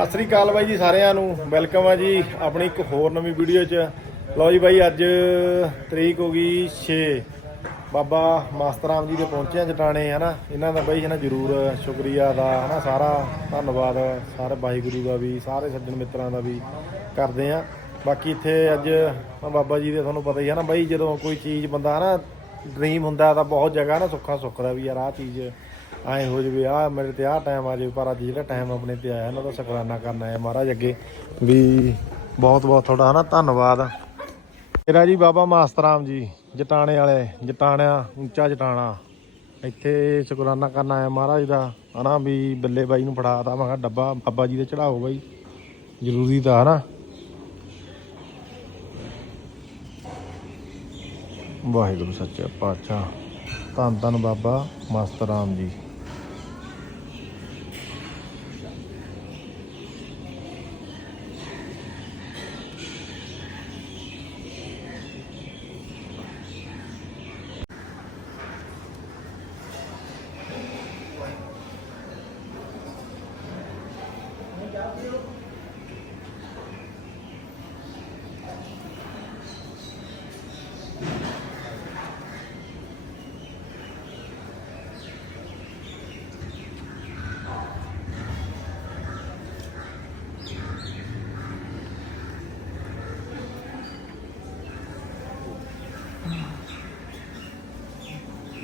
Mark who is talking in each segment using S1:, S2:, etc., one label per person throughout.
S1: ਸਤਿ ਸ੍ਰੀ ਅਕਾਲ ਬਾਈ ਜੀ ਸਾਰਿਆਂ ਨੂੰ, ਵੈਲਕਮ ਆ ਜੀ ਆਪਣੀ ਇੱਕ ਹੋਰ ਨਵੀਂ ਵੀਡੀਓ 'ਚ। ਲਓ ਜੀ ਬਾਈ, ਅੱਜ ਤਰੀਕ ਹੋ ਗਈ 6 ਬਾਬਾ ਮਾਸਟਰਾਮ ਜੀ ਦੇ ਪਹੁੰਚਿਆ ਆ ਜਟਾਣੇ, ਹਨਾ? ਇਹਨਾਂ ਦਾ ਬਾਈ, ਹਨਾ, ਜਰੂਰ ਸ਼ੁਕਰੀਆ ਦਾ, ਹਨਾ? ਸਾਰਾ ਧੰਨਵਾਦ ਸਾਰੇ ਵਾਹਿਗੁਰੂ ਦਾ ਵੀ, ਸਾਰੇ ਸੱਜਣ ਮਿੱਤਰਾਂ ਦਾ ਵੀ ਕਰਦੇ ਆ। ਬਾਕੀ ਇੱਥੇ ਅੱਜ ਬਾਬਾ ਜੀ ਦੇ ਤੁਹਾਨੂੰ ਪਤਾ ਹੀ ਹੈ ਨਾ ਬਾਈ, ਜਦੋਂ ਕੋਈ ਚੀਜ਼, ਬੰਦਾ, ਹਨਾ, ਡ੍ਰੀਮ ਹੁੰਦਾ ਤਾਂ ਬਹੁਤ ਜਗ੍ਹਾ ਨਾ ਸੁੱਖਾ ਸੁੱਖਦਾ ਵੀ ਯਾਰ, ਆਹ ਚੀਜ਼ ਐ ਹੋ ਜਵੇ ਆ ਮੇਰੇ ਤੇ ਆਹ ਟਾਈਮ ਆ ਜਾਵੇ ਪਰ ਅੱਜ ਜਿਹੜਾ ਟਾਈਮ ਆਪਣੇ ਤੇ ਆਇਆ ਨਾ ਉਹਦਾ ਸ਼ੁਕਰਾਨਾ ਕਰਨਾ ਹੈ ਮਹਾਰਾਜ ਅੱਗੇ ਵੀ ਬਹੁਤ ਬਹੁਤ ਤੁਹਾਡਾ ਹਨਾ ਧੰਨਵਾਦ। ਮੇਰਾ ਜੀ ਬਾਬਾ ਮਾਸਟਰਾਮ ਜੀ, ਜਟਾਣੇ ਵਾਲੇ, ਜਟਾਣਿਆ, ਉੱਚਾ ਜਟਾਣਾ। ਇੱਥੇ ਸ਼ੁਕਰਾਨਾ ਕਰਨਾ ਆਇਆ ਮਹਾਰਾਜ ਦਾ, ਹਨਾ ਵੀ ਬੱਲੇ ਬਾਈ ਨੂੰ ਫੜਾਤਾ, ਮੈਂ ਕਿਹਾ ਡੱਬਾ ਬਾਬਾ ਜੀ ਦੇ ਚੜਾਓ ਬਾਈ, ਜ਼ਰੂਰੀ ਤਾਂ ਹਨਾ। ਵਾਹਿਗੁਰੂ ਸੱਚਾ ਪਾਤਸ਼ਾਹ। ਧੰਨ ਧੰਨ ਬਾਬਾ ਮਸਤ ਰਾਮ ਜੀ।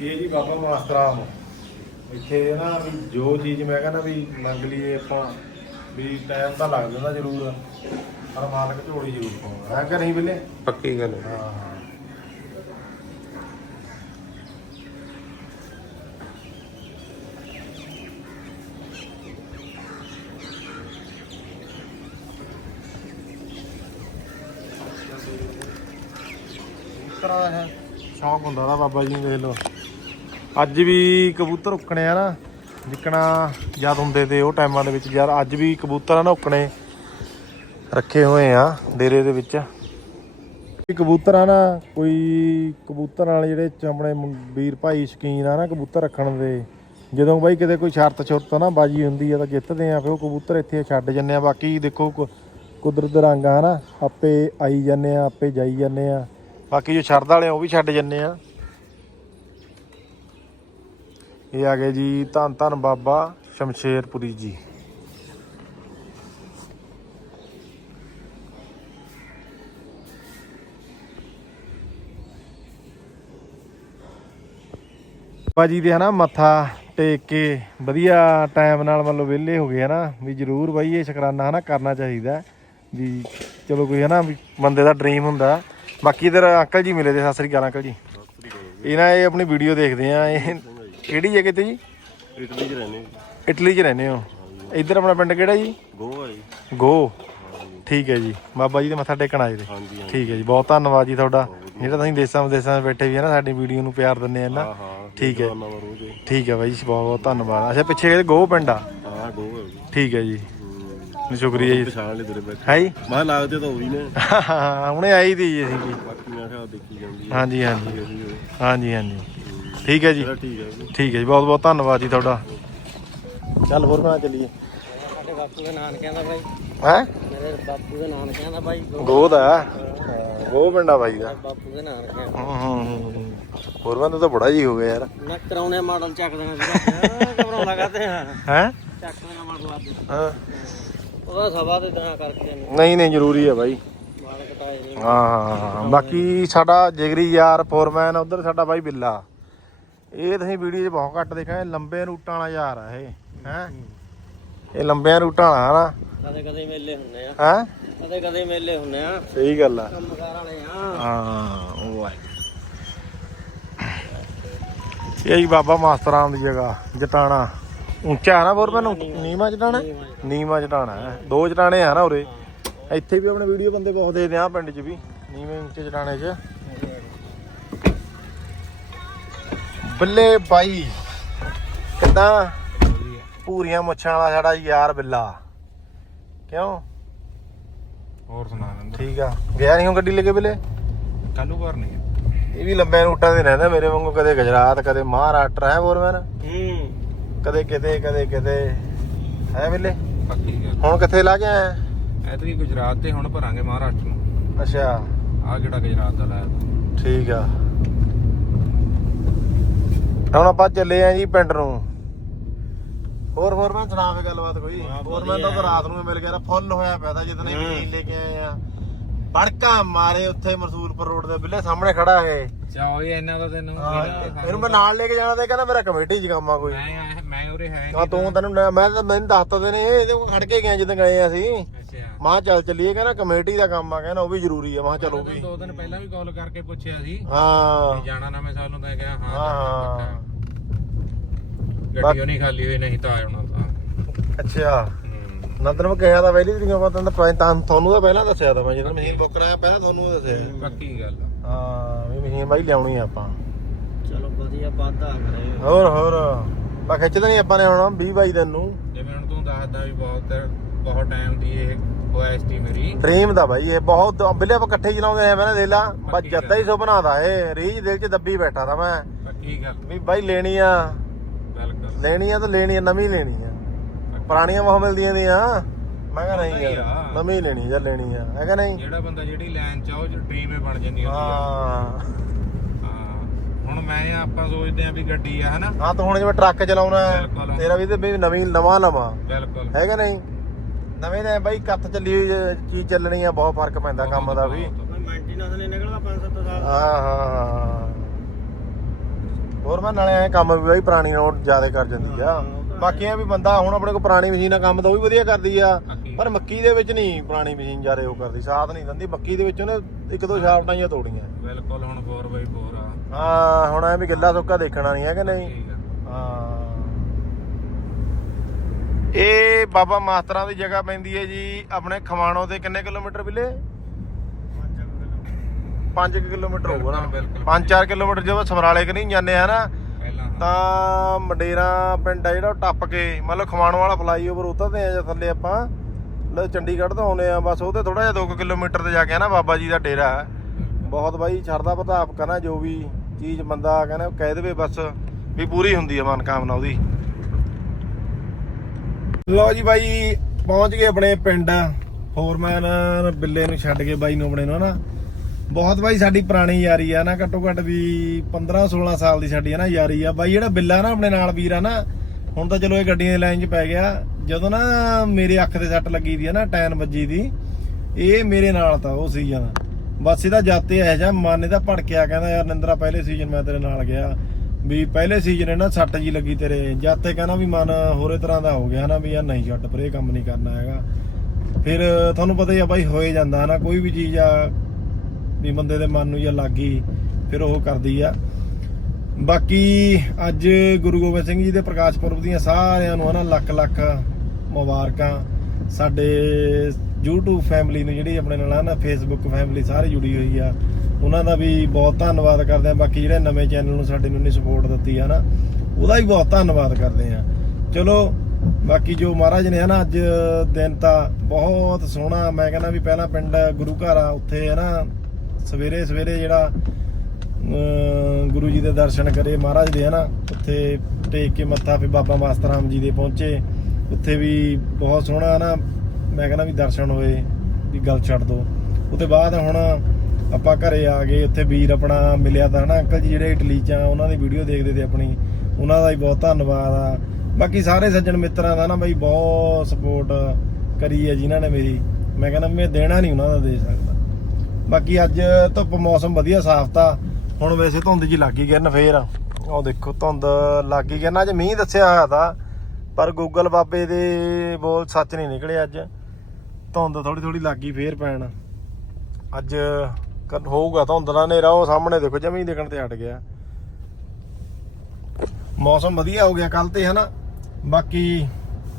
S1: ਇਹ ਜੀ ਬਾਬਾ ਮਾਸਟਰਾਮ ਇੱਥੇ ਨਾ ਵੀ ਜੋ ਚੀਜ਼ ਮੈਂ ਕਹਿੰਦਾ ਵੀ ਮੰਗ ਲਈਏ ਆਪਾਂ ਵੀ ਟਾਈਮ ਤਾਂ ਲੱਗ ਜਾਂਦਾ ਜ਼ਰੂਰ। ਪਰ ਮਾਲਕ ਝੋਲੀ ਜ਼ਰੂਰ ਪਾਉਂਦਾ। ਹੈ ਕਿ ਨਹੀਂ ਬਿੱਲੇ?
S2: ਪੱਕੀ ਗੱਲ ਹੈ।
S1: ਹਾਂ ਇਸ ਤਰ੍ਹਾਂ ਹੈ? ਸ਼ੌਕ ਹੁੰਦਾ ਦਾ ਬਾਬਾ ਜੀ ਨੂੰ ਦੇਖ ਲਓ। ਅੱਜ ਵੀ ਕਬੂਤਰ ਉੱਕਣੇ ਆ ਨਾ, ਜਿੱਕਣਾ ਜਦ ਹੁੰਦੇ ਤੇ ਉਹ ਟਾਈਮਾਂ ਦੇ ਵਿੱਚ ਯਾਰ ਅੱਜ ਵੀ ਕਬੂਤਰ ਆ ਨਾ ਉੱਕਣੇ, ਰੱਖੇ ਹੋਏ ਆ ਡੇਰੇ ਦੇ ਵਿੱਚ। ਕਬੂਤਰ ਆ ਨਾ, ਕੋਈ ਕਬੂਤਰ ਵਾਲੇ ਜਿਹੜੇ ਆਪਣੇ ਵੀਰ ਭਾਈ ਸ਼ਕੀਨ ਆ ਨਾ ਕਬੂਤਰ ਰੱਖਣ ਦੇ, ਜਦੋਂ ਬਾਈ ਕਿਤੇ ਕੋਈ ਸ਼ਰਤ ਸ਼ੁਰਤ ਨਾ, ਬਾਜੀ ਹੁੰਦੀ ਆ ਤਾਂ ਜਿੱਤਦੇ ਆ, ਫਿਰ ਉਹ ਕਬੂਤਰ ਇੱਥੇ ਛੱਡ ਜੰਨੇ ਆ। ਬਾਕੀ ਦੇਖੋ ਕੁ- ਕੁਦਰਤ ਰੰਗ ਆ ਨਾ, ਆਪੇ ਆਈ ਜਾਂਦੇ ਆ, ਆਪੇ ਜਾਈ ਜਾਂਦੇ ਆ। ਬਾਕੀ ਜੋ ਸ਼ਰਦ ਵਾਲੇ ਆ, ਉਹ ਵੀ ਛੱਡ ਜੰਨੇ ਆ। ਇਹ ਆ ਗਏ ਜੀ ਧੰਨ ਧੰਨ ਬਾਬਾ ਸ਼ਮਸ਼ੇਰਪੁਰੀ ਜੀ। ਬਾਜੀ ਦੇ ਹਨਾ ਮੱਥਾ ਟੇਕ ਕੇ ਵਧੀਆ ਟਾਈਮ ਨਾਲ ਮਤਲਬ ਵਿਹਲੇ ਹੋ ਗਏ ਹਨਾ ਵੀ ਜਰੂਰ ਬਾਈ ਇਹ ਸ਼ੁਕਰਾਨਾ ਹਨਾ ਕਰਨਾ ਚਾਹੀਦਾ ਵੀ ਚਲੋ ਕੋਈ ਹਨਾ ਵੀ ਬੰਦੇ ਦਾ ਡ੍ਰੀਮ ਹੁੰਦਾ। ਬਾਕੀ ਇਧਰ ਅੰਕਲ ਜੀ ਮਿਲੇ ਦੇ ਸਤਿ ਸ੍ਰੀ ਅਕਾਲ ਅੰਕਲ ਜੀ। ਇਹ ਨਾ ਇਹ ਆਪਣੀ ਵੀਡੀਓ ਦੇਖਦੇ ਆ ਇਹ ਕਿਹੜੀ ਜਗ੍ਹਾ ਤੇ ਜੀ?
S2: ਇਟਲੀ ਚ ਰਹਿੰਦੇ
S1: ਇਟਲੀ 'ਚ ਰਹਿੰਦੇ ਹੋ। ਇੱਧਰ ਆਪਣਾ ਪਿੰਡ ਕਿਹੜਾ ਜੀ?
S2: ਗੋਆ ਜੀ।
S1: ਗੋ ਠੀਕ ਹੈ ਜੀ। ਬਾਬਾ ਜੀ ਦੇ ਮੱਥਾ ਟੇਕਣ ਆਏ
S2: ਹਾਂਜੀ ਹਾਂਜੀ।
S1: ਠੀਕ ਹੈ ਜੀ। ਬਹੁਤ ਧੰਨਵਾਦ ਜੀ ਤੁਹਾਡਾ। ਜਿਹੜਾ ਤੁਸੀਂ ਦੇਸਾਂ ਵਿਦੇਸਾਂ 'ਚ ਬੈਠੇ ਵੀ ਹੈ ਨਾ ਸਾਡੀ ਵੀਡੀਓ ਨੂੰ ਪਿਆਰ ਦਿੰਦੇ ਆ ਨਾ।
S2: ਹਾਂ
S1: ਠੀਕ ਹੈ।
S2: ਨਵਾਂ ਰੋਜ਼ ਹੈ।
S1: ਠੀਕ ਹੈ ਬਾਈ ਜੀ ਬਹੁਤ ਬਹੁਤ ਧੰਨਵਾਦ। ਅੱਛਾ ਪਿੱਛੇ ਕਹਿੰਦੇ ਗੋ ਪਿੰਡ ਆ?
S2: ਹਾਂ ਗੋਆ ਜੀ।
S1: ਠੀਕ ਹੈ ਜੀ।
S2: ਹੂੰ।
S1: ਸ਼ੁਕਰੀਆ ਜੀ।
S2: ਪਛਾਣ ਬੈਠੇ
S1: ਹੈ ਜੀ।
S2: ਮੈਂ ਲੱਗਦੇ ਤਾਂ ਉਹੀ ਨੇ।
S1: ਹੁਣੇ ਆਈ ਦੀ ਜੀ ਅਸੀਂ ਜੀ
S2: ਬਾਕੀ ਮੈਂ ਕਿਹਾ ਦੇਖੀ ਜਾਂਦੀ ਹੈ।
S1: ਹਾਂਜੀ ਹਾਂਜੀ। ਹਾਂਜੀ ਹਾਂਜੀ। ਠੀਕ ਹੈ ਜੀ।
S2: ਚਲੋ ਠੀਕ ਹੈ ਜੀ।
S1: ਠੀਕ ਹੈ ਜੀ ਬਹੁਤ ਬਹੁਤ ਧੰਨਵਾਦ ਜੀ ਤੁਹਾਡਾ। ਚੱਲ ਹੋਰ ਬਣਾ ਚੱਲੀਏ।
S3: ਸਾਡੇ ਬਾਪੂ ਦੇ ਨਾਨਕਿਆਂ ਦਾ ਬਾਈ।
S1: ਹੈ?
S3: ਮੇਰੇ ਬਾਪੂ ਦੇ ਨਾਨਕਿਆਂ ਦਾ ਬਾਈ।
S1: ਗੋ ਦਾ ਗੋ ਪਿੰਡਾ ਬਾਈ ਦਾ।
S3: ਬਾਪੂ ਦੇ ਨਾਨਕਿਆਂ ਦਾ।
S1: ਹੂੰ, ਹੂੰ, ਹੂੰ। ਹੋਰ ਬੰਦਾ ਤਾਂ ਬੜਾ ਜੀ ਹੋ ਗਿਆ ਯਾਰ।
S3: ਨਾ ਕਰਾਉਣੇ ਮਾਡਲ ਚੱਕ ਦੇਣਾ ਸੀਗਾ। ਘਬਰਾਉਣ ਲਗਾਤੇ ਹਾਂ।
S1: ਹੈ?
S3: ਚੱਕ ਦੇਣਾ ਮਾਡਲ ਆ
S1: ਹਾਂ।
S3: ਉਹਦਾ ਸਭਾ ਤੇ ਤਾਂ ਕਰਕੇ
S1: ਨਹੀਂ। ਨਹੀਂ ਜ਼ਰੂਰੀ ਹੈ ਬਾਈ।
S3: ਮਾਲ ਕਟਾਏ ਨਹੀਂ
S1: ਹਾਂ ਹਾਂ, ਹਾਂ। ਬਾਕੀ ਸਾਡਾ ਜਿਗਰੀ ਯਾਰ ਫੋਰਮੈਨ ਉਧਰ ਸਾਡਾ ਬਾਈ ਬਿੱਲਾ। ਇਹ ਤੁਸੀਂ ਵੀਡੀਓ 'ਚ ਬਹੁਤ ਘੱਟ ਦੇਖਿਆ ਇਹ ਲੰਬੇ ਰੂਟਾਂ ਵਾਲਾ ਯਾਰ ਆ ਇਹ ਹੈ? ਇਹ ਲੰਬਿਆਂ ਰੂਟਾਂ ਵਾਲਾ ਹਨਾ?
S3: ਕਦੇ ਕਦੇ ਮੇਲੇ ਹੁੰਦੇ ਆ।
S1: ਹੈ?
S3: ਕਦੇ ਕਦੇ ਮੇਲੇ ਹੁੰਦੇ ਆ।
S1: ਸਹੀ ਗੱਲ ਆ।
S3: ਕੰਮਕਾਰ ਵਾਲੇ ਆ।
S1: ਹਾਂ ਉਹ ਆ। ਇਹ ਜੀ ਬਾਬਾ ਮਾਸਟਰਾਂ ਦੀ ਜਗ੍ਹਾ ਜਟਾਣਾ। ਉੱਚਾ ਹੈ ਨਾ ਫੋਰਮੈਨ ਨੀਮਾ ਜਟਾਣਾ। ਨੀਮਾ ਜਟਾਣਾ? ਹੈ। ਦੋ ਜਟਾਣੇ ਆ ਨਾ ਉਰੇ। ਇੱਥੇ ਵੀ ਆਪਣੇ ਵੀਡੀਓ ਬੰਦੇ ਬਹੁਤ ਦੇਖਦੇ ਆ ਪਿੰਡ 'ਚ ਵੀ। ਨੀਵੇਂ ਉੱਚੇ ਜਟਾਣੇ 'ਚ। ਬੱਲੇ ਬਾਈ। ਕਿੱਦਾਂ? ਪੂਰੀਆਂ ਮੁੱਛਾਂ ਵਾਲਾ ਸਾਡਾ ਯਾਰ ਬਿੱਲਾ। ਕਿਉਂ?
S2: ਹੋਰ ਸੁਣਾ ਲੈਂਦਾ।
S1: ਠੀਕ ਆ। ਗਿਆ ਨਹੀਂ ਹੁਣ ਗੱਡੀ ਲੈ ਕੇ ਬਿੱਲੇ?
S2: ਕੱਲੂ ਘਰ ਨਹੀਂ
S1: ਇਹ ਵੀ ਲੰਬੇ ਰੂਟਾਂ ਦੇ ਰਹਿੰਦਾ ਮੇਰੇ ਵਾਂਗੂ ਕਦੇ ਗੁਜਰਾਤ ਕਦੇ ਮਹਾਰਾਸ਼ਟਰ ਹੈ ਬੋਰਮੈਨ
S3: ਹੂੰ।
S1: ਕਦੇ ਕਿਤੇ ਕਦੇ ਕਿਤੇ। ਹੈ ਬਿੱਲੇ?
S2: ਪੱਕੀ ਗੱਲ।
S1: ਹੁਣ ਕਿੱਥੇ ਲਾ ਕੇ ਆਇਆ?
S2: ਐਤਕੀ ਗੁਜਰਾਤ ਤੇ ਹੁਣ ਭਰਾਂਗੇ ਮਹਾਰਾਸ਼ਟਰ ਨੂੰ।
S1: ਅੱਛਾ।
S2: ਆ ਕਿਹੜਾ ਗੁਜਰਾਤ ਦਾ ਲਾਇਆ
S1: ਠੀਕ ਆ। ਹੁਣ ਆਪਾਂ ਚੱਲੇ ਆ ਜੀ ਪਿੰਡ ਨੂੰ ਹੋਰ ਹੋਰ ਮੈਂ ਸੁਣਾ ਫੇ ਗੱਲਬਾਤ ਕੋਈ ਹੋਰ ਮੈਂ ਤਾਂ। ਰਾਤ ਨੂੰ ਮਿਲ ਗਿਆ ਫੁੱਲ ਹੋਇਆ ਪਿਆ ਤਾਂ। ਮਸ਼ੀਨ ਲੈ ਕੇ ਆਏ ਆ ਬੜਕਾ ਮਾਰੇ ਉੱਥੇ ਮਰਸੂਲਪੁਰ ਰੋਡ ਦੇ ਬਿੱਲੇ ਸਾਹਮਣੇ ਖੜਾ ਹੈ
S2: ਚਾ ਉਹ ਇਹਨਾਂ ਦਾ ਤੈਨੂੰ
S1: ਇਹਨੂੰ ਮੈਂ ਨਾਲ ਲੈ ਕੇ ਜਾਣਾ ਤੇ ਕਹਿੰਦਾ ਮੇਰਾ ਕਮੇਟੀ 'ਚ ਕੰਮ ਆ ਕੋਈ।
S2: ਮੈਂ ਮੈਂ ਉਰੇ ਹੈ
S1: ਆ ਤੂੰ ਤੈਨੂੰ ਨਾ- ਮੈਂ ਤਾਂ ਮੈਨੂੰ ਦੱਸਤਾ ਤੇ ਨੇ ਇਹਦੇ ਕੋਲ ਖੜ ਕੇ ਗਿਆ ਜਦੋਂ ਗਏ ਅਸੀਂ? ਮਾਂ ਚੱਲ ਚੱਲੀਏ ਕਹਿੰਦਾ ਕਮੇਟੀ ਦਾ ਕੰਮ ਆ ਕਹਿੰਦਾ ਉਹ ਵੀ ਜ਼ਰੂਰੀ ਆ ਮਾਂ ਚਲੋ ਵੀ।
S2: ਦੋ ਦਿਨ ਪਹਿਲਾਂ ਵੀ ਕਾਲ ਕਰਕੇ ਪੁੱਛਿਆ ਸੀ।
S1: ਹਾਂ।
S2: ਜਾਣਾ ਨਵੇਂ ਸਾਲ ਨੂੰ ਤਾਂ ਕਿਹਾ
S1: ਹਾਂ,
S2: ਹਾਂ
S1: ਹਾਂ।
S2: ਗੱਡੀ ਉਹ ਨਹੀਂ ਖਾਲੀ ਹੋਈ ਨਹੀਂ ਤਾਂ ਆ ਜਾਣਾ ਤਾਂ।
S1: ਅੱਛਾ। ਮੈਂ ਕਿਹਾ ਤਾਂ ਪਹਿਲੀ ਤਰੀਕ ਪਤਾ ਤਾਂ ਪਹਿ- ਤਾਂ ਤੁਹਾਨੂੰ ਤਾਂ ਪਹਿਲਾਂ ਦੱਸਿਆ ਤਾਂ ਮੈਂ ਜਦੋਂ ਮਸ਼ੀਨ ਬੁੱਕ ਕਰਾਇਆ ਪਹਿਲਾਂ ਤੁਹਾਨੂੰ ਦੱਸਿਆ।
S2: ਪੱਕੀ ਗੱਲ ਆ।
S1: ਹਾਂ ਵੀ ਮਸ਼ੀਨ ਬਾਈ ਲਿਆਉਣੀ ਆ ਆਪਾਂ।
S3: ਚਲੋ ਵਧੀਆ ਵਾਧਾ ਕਰੇ
S1: ਹੋਰ ਹੋਰ। ਬਾ ਖਿੱਚਦੇ ਨਹੀਂ ਆਪਾਂ ਨੇ ਹੁਣ 20 22 ਦਿਨ ਨੂੰ
S2: ਜਿਵੇਂ ਹੁਣ ਤੂੰ ਦੱਸਦਾ ਵੀ ਬਹੁਤ ਬਹੁਤ ਟਾਈਮ ਦੀ ਇਹ ਮੇਰੀ।
S1: ਡ੍ਰੀਮ ਦਾ ਬਾਈ ਇਹ ਬਹੁਤ ਬਿੱਲੇ ਆਪਾਂ ਇਕੱਠੇ ਹੀ ਚਲਾਉਂਦੇ ਆ ਪਹਿਲਾਂ ਦੇ ਲਾ। ਬਸ
S2: ਪੱਕੀ ਗੱਲ।
S1: ਜੱਦਾ ਹੀ ਸੁਪਨਾ ਦਾ ਇਹ ਰੀਜ ਦਿਲ 'ਚ ਦੱਬੀ ਬੈਠਾ ਤਾਂ ਮੈਂ।
S2: ਪੱਕੀ ਗੱਲ
S1: ਵੀ ਬਾਈ ਲੈਣੀ ਆ।
S2: ਬਿਲਕੁਲ।
S1: ਲੈਣੀ ਆ ਤਾਂ ਲੈਣੀ ਆ ਨਵੀਂ ਲੈਣੀ ਆ। ਪੁਰਾਣੀਆਂ ਬਹੁਤ ਮਿਲਦੀਆਂ ਦੀਆਂ ਮੈਂ ਕਿਹਾ ਨਹੀਂ ਯਾਰ
S2: ਆ।
S1: ਨਵੀਂ ਲੈਣੀ ਜਾਂ ਲੈਣੀ ਆ। ਹੈਗਾ ਨਹੀਂ।
S2: ਜਿਹੜਾ ਬੰਦਾ ਜਿਹੜੀ ਲਾਈਨ ਚ ਆ ਉਹ ਡ੍ਰੀਮ ਹੀ ਬਣ ਜਾਂਦੀ ਹੁੰਦੀ ਆ।
S1: ਹਾਂ।
S2: ਹਾਂ। ਹੁਣ ਮੈਂ ਆ ਆਪਾਂ ਸੋਚਦੇ ਆ ਵੀ ਗੱਡੀ ਆ ਹਨਾ?
S1: ਹਾਂ ਤੂੰ ਹੁਣ ਜਿਵੇਂ ਟਰੱਕ ਚਲਾਉਣਾ। ਤੇਰਾ ਵੀ ਤੇ ਵੀ ਨਵੀਂ ਨਵਾਂ ਨਵਾਂ
S2: ਬਿਲਕੁਲ।
S1: ਹੈਗਾ ਨਹੀਂ? ਨਵੇਂ ਦੇ ਬਾਈ ਕੱਤ ਚੱਲੀ ਹੋਈ ਚੀਜ਼ ਚੱਲਣੀ ਆ ਬਹੁਤ ਫ਼ਰਕ ਪੈਂਦਾ ਕੰਮ ਦਾ ਵੀ।
S3: ਕੋਈ ਮੇਨਟੇਨੈਂਸ ਨਹੀਂ ਨਿਕਲਦਾ 5-7 ਸਾਲ।
S1: ਹਾਂ ਹਾਂ ਹਾਂ। ਹੋਰ ਮੈਂ ਨਾਲੇ ਐ ਕੰਮ ਵੀ ਬਾਈ ਪੁਰਾਣੀ ਨਾਲੋਂ ਜ਼ਿਆਦਾ ਕਰ ਜਾਂਦੀ ਆ। ਬਾਕੀ ਇਹ ਵੀ ਬੰਦਾ ਹੁਣ ਆਪਣੇ ਕੋਲ ਪੁਰਾਣੀ ਮਸ਼ੀਨ ਆ ਕੰਮ ਤਾਂ ਉਹ ਵੀ ਵਧੀਆ ਕਰਦੀ ਆ। ਪਰ ਮੱਕੀ ਦੇ ਵਿੱਚ ਨਹੀਂ ਪੁਰਾਣੀ ਮਸ਼ੀਨ ਜ਼ਿਆਦਾ ਉਹ ਕਰਦੀ ਸਾਥ ਨਹੀਂ ਦਿੰਦੀ। ਮੱਕੀ ਦੇ ਵਿੱਚ ਉਹਨੇ ਇੱਕ ਦੋ ਸ਼ਾਫਟਾਂ ਹੀ ਤੋੜੀਆਂ।
S2: ਬਿਲਕੁਲ ਹੁਣ 4x4 ਆ।
S1: ਹਾਂ ਹੁਣ ਐ ਵੀ ਗਿੱਲਾ ਸੁੱਕਾ ਦੇਖਣਾ ਨਹੀਂ ਹੈ ਕਿ ਨਹੀਂ? ਹਾਂ। ਇਹ ਬਾਬਾ ਮਾਸਟਰਾਂ ਦੀ ਜਗ੍ਹਾ ਪੈਂਦੀ ਹੈ ਜੀ ਆਪਣੇ ਖਵਾਣੋ ਤੇ ਕਿੰਨੇ ਕਿਲੋਮੀਟਰ ਬਿਲੇ 5 ਕਿਲੋਮੀਟਰ। ਹੋਊਗਾ ਨਾ।
S2: ਬਿਲਕੁਲ।
S1: 5-4 ਕਿਲੋਮੀਟਰ ਜਦੋਂ ਸਮਰਾਲੇ ਕਿ ਨਹੀਂ ਜਾਂਦੇ ਆ ਨਾ ਤਾਂ ਮੰਡੇਰਾ ਪਿੰਡ ਆ ਜਿਹੜਾ ਉਹ ਟੱਪ ਕੇ, ਮਤਲਬ ਖਵਾਣੋ ਵਾਲਾ ਫਲਾਈਓਵਰ ਉਤਰਦੇ ਆ ਜਾਂ ਥੱਲੇ ਆਪਾਂ। ਲੈ ਚੰਡੀਗੜ੍ਹ ਤੋਂ ਆਉਨੇ ਆ, ਬਸ ਉਹਦੇ ਥੋੜਾ ਜਿਹਾ 2 ਕਿਲੋਮੀਟਰ ਤੇ ਜਾ ਕੇ ਆ ਨਾ ਬਾਬਾ ਜੀ ਦਾ ਡੇਰਾ। ਹੈ ਬਹੁਤ ਬਾਈ ਛੜਦਾ ਪ੍ਰਤਾਪ ਕਹਿੰਦਾ ਜੋ ਵੀ ਚੀਜ਼ ਬੰਦਾ ਕਹਿੰਦਾ ਕਹਿ ਦੇਵੇ ਬਸ, ਵੀ ਪੂਰੀ ਹੁੰਦੀ ਆ ਮਨਕਾਮਨਾ ਉਹਦੀ। ਲਓ ਜੀ ਬਾਈ, ਪਹੁੰਚ ਗਏ ਆਪਣੇ ਪਿੰਡ। ਫੋਰਮੈਨ ਬਿੱਲੇ ਨੂੰ ਛੱਡ ਕੇ ਬਾਈ ਨੂੰ ਆਪਣੇ ਨੂੰ ਹਨਾ। ਬਹੁਤ ਬਾਈ, ਸਾਡੀ ਪੁਰਾਣੀ ਯਾਰੀ ਆ ਨਾ, ਘੱਟੋ ਘੱਟ ਵੀ 15 16 ਸਾਲ ਦੀ ਸਾਡੀ ਹੈ ਨਾ ਯਾਰੀ ਆ। ਬਾਈ, ਜਿਹੜਾ ਬਿੱਲਾ ਨਾ ਆਪਣੇ ਨਾਲ ਵੀਰ ਆ ਨਾ, ਹੁਣ ਤਾਂ ਚਲੋ ਇਹ ਗੱਡੀਆਂ ਦੀ ਲਾਈਨ 'ਚ ਪੈ ਗਿਆ। ਜਦੋਂ ਨਾ ਮੇਰੇ ਅੱਖ ਤੇ ਸੱਟ ਲੱਗੀ ਦੀ ਆ ਨਾ, ਟੈਨ ਵੱਜੀ ਦੀ, ਇਹ ਮੇਰੇ ਨਾਲ ਤਾਂ ਉਹ ਸੀਜ਼ਨ। ਬਸ ਇਹਦਾ ਜਾਤੇ ਇਹ ਜਾ ਮਨ ਇਹਦਾ ਭੜਕਿਆ, ਕਹਿੰਦਾ ਯਾਰ ਨਿੰਦਰਾ, ਪਹਿਲੇ ਸੀਜ਼ਨ ਮੈਂ ਤੇਰੇ ਨਾਲ ਗਿਆ। ਵੀ ਪਹਿਲੇ ਸੀਜ਼ਨ ਇਹ ਨਾ ਸੱਟ ਜੀ ਲੱਗੀ ਤੇਰੇ। ਜਾਤੇ ਕਹਿੰਦਾ ਵੀ ਮਨ ਹੋਰੇ ਤਰ੍ਹਾਂ ਦਾ ਹੋ ਗਿਆ ਨਾ, ਵੀ ਯਾਰ ਨਹੀਂ ਛੱਡ ਪਰ, ਇਹ ਕੰਮ ਨਹੀਂ ਕਰਨਾ ਹੈਗਾ। ਫਿਰ ਤੁਹਾਨੂੰ ਪਤਾ ਹੀ ਆ ਬਾਈ, ਹੋਏ ਜਾਂਦਾ ਨਾ, ਕੋਈ ਵੀ ਚੀਜ਼ ਆ ਵੀ ਬੰਦੇ ਦੇ ਮਨ ਨੂੰ ਜਾਂ ਲੱਗੀ ਫਿਰ ਉਹ ਕਰਦੀ ਆ। ਬਾਕੀ ਅੱਜ ਗੁਰੂ ਗੋਬਿੰਦ ਸਿੰਘ ਜੀ ਦੇ ਪ੍ਰਕਾਸ਼ ਪੁਰਬ ਦੀਆਂ ਸਾਰਿਆਂ ਨੂੰ ਹਨਾ ਲੱਖ ਲੱਖ ਮੁਬਾਰਕਾਂ। ਸਾਡੇ YouTube ਫੈਮਿਲੀ ਨੂੰ ਜਿਹੜੀ ਆਪਣੇ ਨਾਲ ਆ ਨਾ Facebook ਫੈਮਿਲੀ ਸਾਰੇ ਜੁੜੀ ਹੋਈ ਆ। ਉਹਨਾਂ ਦਾ ਵੀ ਬਹੁਤ ਧੰਨਵਾਦ ਕਰਦੇ ਆ। ਬਾਕੀ ਜਿਹੜੇ ਨਵੇਂ ਚੈਨਲ ਨੂੰ ਸਾਡੇ ਨੂੰ ਨਹੀਂ ਸਪੋਰਟ ਦਿੱਤੀ ਆ ਨਾ ਉਹਦਾ ਵੀ ਬਹੁਤ ਧੰਨਵਾਦ ਕਰਦੇ ਆ। ਚਲੋ, ਬਾਕੀ ਜੋ ਮਹਾਰਾਜ ਨੇ ਹਨਾ ਅੱਜ ਦਿਨ ਤਾਂ ਬਹੁਤ ਸੋਹਣਾ। ਮੈਂ ਕਹਿੰਦਾ ਵੀ ਪਹਿਲਾਂ ਪਿੰਡ ਗੁਰੂ ਘਰ ਆ, ਉੱਥੇ ਹਨਾ ਸਵੇਰੇ ਸਵੇਰੇ ਜਿਹੜਾ ਗੁਰੂ ਜੀ ਦੇ ਦਰਸ਼ਨ ਕਰੇ, ਮਹਾਰਾਜ ਦੇ, ਹਨਾ? ਉੱਥੇ ਟੇਕ ਕੇ ਮੱਥਾ ਫਿਰ ਬਾਬਾ ਮਾਸਟਰਾਮ ਜੀ ਦੇ ਪਹੁੰਚੇ। ਉੱਥੇ ਵੀ ਬਹੁਤ ਸੋਹਣਾ ਨਾ ਮੈਂ ਕਹਿੰਦਾ ਵੀ ਦਰਸ਼ਨ ਹੋਏ, ਵੀ ਗੱਲ ਛੱਡ ਦੋ। ਉਹਦੇ ਬਾਅਦ ਹੁਣ ਆਪਾਂ ਘਰੇ ਆ ਗਏ। ਉੱਥੇ ਵੀਰ ਆਪਣਾ ਮਿਲਿਆ ਤਾਂ, ਹਨਾ? ਅੰਕਲ ਜੀ ਜਿਹੜੇ ਇਟਲੀ ਚ ਆ, ਉਹਨਾਂ ਦੀ ਵੀਡੀਓ ਦੇਖਦੇ ਤੇ ਆਪਣੀ। ਉਹਨਾਂ ਦਾ ਵੀ ਬਹੁਤ ਧੰਨਵਾਦ ਆ। ਬਾਕੀ ਸਾਰੇ ਸੱਜਣ ਮਿੱਤਰਾਂ ਦਾ ਨਾ ਬਈ ਬਹੁਤ ਸਪੋਰਟ ਕਰੀ ਹੈ ਜਿਨ੍ਹਾਂ ਨੇ ਮੇਰੀ। ਮੈਂ ਕਹਿੰਦਾ ਮੈਂ ਦੇਣਾ ਨਹੀਂ ਉਹਨਾਂ ਦਾ, ਦੇ ਸਕਦਾ। ਬਾਕੀ ਅੱਜ ਧੁੱਪ ਮੌਸਮ ਵਧੀਆ ਸਾਫ਼ ਤਾ। ਹੁਣ ਵੈਸੇ ਧੁੰਦ ਜੀ ਲੱਗ ਗਈ ਗਿਰਨ ਫੇਰ। ਉਹ ਦੇਖੋ, ਧੁੰਦ ਲੱਗ ਗਈ ਗਿਰਨ ਅੱਜ ਮੀਂਹ ਦੱਸਿਆ ਹੋਇਆ ਤਾ, ਪਰ ਗੂਗਲ ਬਾਬੇ ਦੇ ਬੋਲ ਸੱਚ ਨਹੀਂ ਨਿਕਲੇ ਅੱਜ। ਧੁੰਦ ਥੋੜੀ ਥੋੜੀ ਲੱਗ ਗਈ ਫੇਰ ਪੈਣ। ਅੱਜ ਕ- ਹੋਊਗਾ ਧੁੰਦ ਦਾ ਹਨੇਰਾ। ਉਹ ਸਾਹਮਣੇ ਦੇਖੋ, ਜਮੀ ਦਿਖਣ ਤੇ ਹਟ ਗਿਆ। ਮੌਸਮ ਵਧੀਆ ਹੋ ਗਿਆ ਕੱਲ ਤੇ, ਹਨਾ। ਬਾਕੀ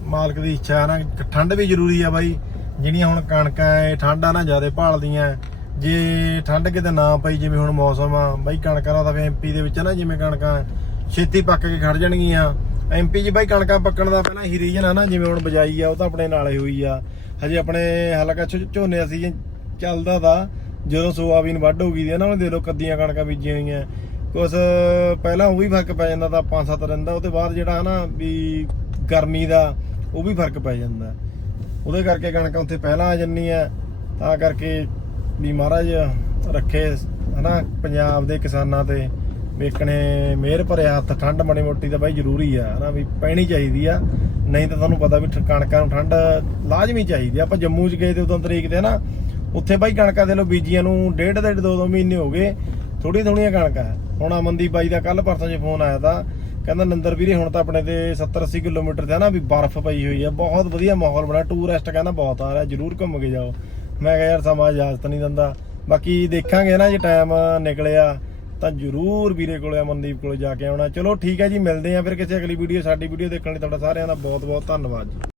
S1: ਮਾਲਕ ਦੀ ਇੱਛਾ ਹੈ ਨਾ ਠੰਡ ਵੀ ਜ਼ਰੂਰੀ ਆ ਬਾਈ। ਜਿਹੜੀਆਂ ਹੁਣ ਕਣਕਾਂ ਐ, ਠੰਡਾਂ ਨਾ, ਜ਼ਿਆਦਾ ਭਾਲਦੀਆਂ। ਜੇ ਠੰਡ ਕਿਤੇ ਨਾ ਪਈ, ਜਿਵੇਂ ਹੁਣ ਮੌਸਮ ਆ, ਬਾਈ ਕਣਕਾਂ ਦਾ ਤਾਂ ਐਮਪੀ ਦੇ ਵਿੱਚ ਨਾ, ਜਿਵੇਂ ਕਣਕਾਂ ਛੇਤੀ ਪੱਕ ਕੇ ਖੜ ਜਾਣਗੀਆਂ। ਐਮਪੀ 'ਚ ਬਾਈ ਕਣਕਾਂ ਪੱਕਣ ਦਾ ਪਹਿਲਾਂ ਹੀ ਰੀਜਨ ਆ ਨਾ, ਜਿਵੇਂ ਹੁਣ ਬਜਾਈ ਆ, ਉਹ ਤਾਂ ਆਪਣੇ ਨਾਲੇ ਹੋਈ ਆ। ਹਜੇ ਆਪਣੇ ਹਲਕਾ ਝੋ- ਝੋਨੇ ਦਾ ਸੀਜ਼ਨ ਚੱਲਦਾ ਦਾ ਜਦੋਂ ਸੋਆਬੀਨ ਵੱਢ ਹੋ ਗਈ ਦੀ ਨਾ ਉਹ ਦੇ ਲੋ ਕੱਦੀਆਂ ਕਣਕਾਂ ਬੀਜੀਆਂ ਹੋਈਆਂ। ਕੁਛ ਪਹਿਲਾਂ ਉਹ ਵੀ ਫ਼ਰਕ ਪੈ ਜਾਂਦਾ ਤਾਂ 5-7 ਰਹਿੰਦਾ ਦਾ, ਉਹਦੇ ਬਾਅਦ ਜਿਹੜਾ ਹਨਾ ਵੀ ਗਰਮੀ ਦਾ, ਉਹ ਵੀ ਫ਼ਰਕ ਪੈ ਜਾਂਦਾ। ਉਹਦੇ ਕਰਕੇ ਕਣਕਾਂ ਉੱਥੇ ਪਹਿਲਾਂ ਆ ਜੰਨੀ ਆ ਤਾਂ ਕਰਕੇ ਵੀ ਮਹਾਰਾਜ ਰੱਖੇ ਹਨਾ, ਪੰਜਾਬ ਦੇ ਕਿਸਾਨਾਂ ਤੇ ਵੇਖਣੇ ਮਿਹਰ ਭਰਿਆ ਹੱਥ, ਠੰਡ ਮਾੜੀ ਮੋਟੀ ਤਾਂ ਬਾਈ ਜ਼ਰੂਰੀ ਆ ਹਨਾ, ਵੀ ਪੈਣੀ ਚਾਹੀਦੀ ਆ, ਨਹੀਂ ਤਾਂ ਤੁਹਾਨੂੰ ਪਤਾ ਵੀ ਕਣਕਾਂ ਨੂੰ ਠੰਡ ਲਾਜ਼ਮੀ ਚਾਹੀਦੀ ਆ ਆਪਾਂ ਜੰਮੂ 'ਚ ਗਏ ਤੇ ਉਦੋਂ ਤਰੀਕ ਤੇ ਨਾ ਉੱਥੇ ਬਾਈ ਕਣਕਾਂ ਦੇ ਲੋ ਬੀਜੀਆਂ ਨੂੰ ਡੇਢ ਡੇਢ ਦੋ ਦੋ ਮਹੀਨੇ ਹੋ ਗਏ ਥੋੜੀ ਥੋੜੀਆਂ ਕਣਕਾਂ ਹੈ। ਹੁਣ ਅਮਨਦੀਪ ਬਾਈ ਦਾ ਕੱਲ ਪਰਸੋਂ ਜੇ ਫੋਨ ਆਇਆ ਤਾਂ ਕਹਿੰਦਾ, ਨੰਦਰ ਵੀਰੇ, ਹੁਣ ਤਾਂ ਆਪਣੇ ਤੇ 70 80 ਕਿਲੋਮੀਟਰ ਤੇ ਨਾ ਵੀ ਬਰਫ਼ ਪਈ ਹੋਈ ਆ, ਬਹੁਤ ਵਧੀਆ ਮਾਹੌਲ ਬਣਾ, ਟੂਰਿਸਟ ਕਹਿੰਦਾ ਬਹੁਤ ਆ ਰਿਹਾ, ਜਰੂਰ ਘੁੰਮ ਕੇ ਜਾਓ ਮੈਂ ਕਿਹਾ ਯਾਰ ਸਮਾਂ ਇਜਾਜ਼ਤ ਨਹੀਂ ਦਿੰਦਾ। ਬਾਕੀ ਦੇਖਾਂਗੇ ਨਾ ਜੇ ਟਾਈਮ ਨਿਕਲਿਆ ਤਾਂ ਜਰੂਰ ਵੀਰੇ ਕੋਲੇ ਅਮਨਦੀਪ ਕੋਲੇ ਜਾ ਕੇ ਆਉਣਾ। ਚਲੋ ਠੀਕ ਹੈ ਜੀ, ਮਿਲਦੇ ਆ ਫਿਰ ਕਿਸੇ ਅਗਲੀ ਵੀਡੀਓ ਸਾਡੀ ਵੀਡੀਓ ਦੇਖਣ ਲਈ। ਤੁਹਾਡਾ ਸਾਰਿਆਂ ਦਾ ਬਹੁਤ ਬਹੁਤ ਧੰਨਵਾਦ ਜੀ।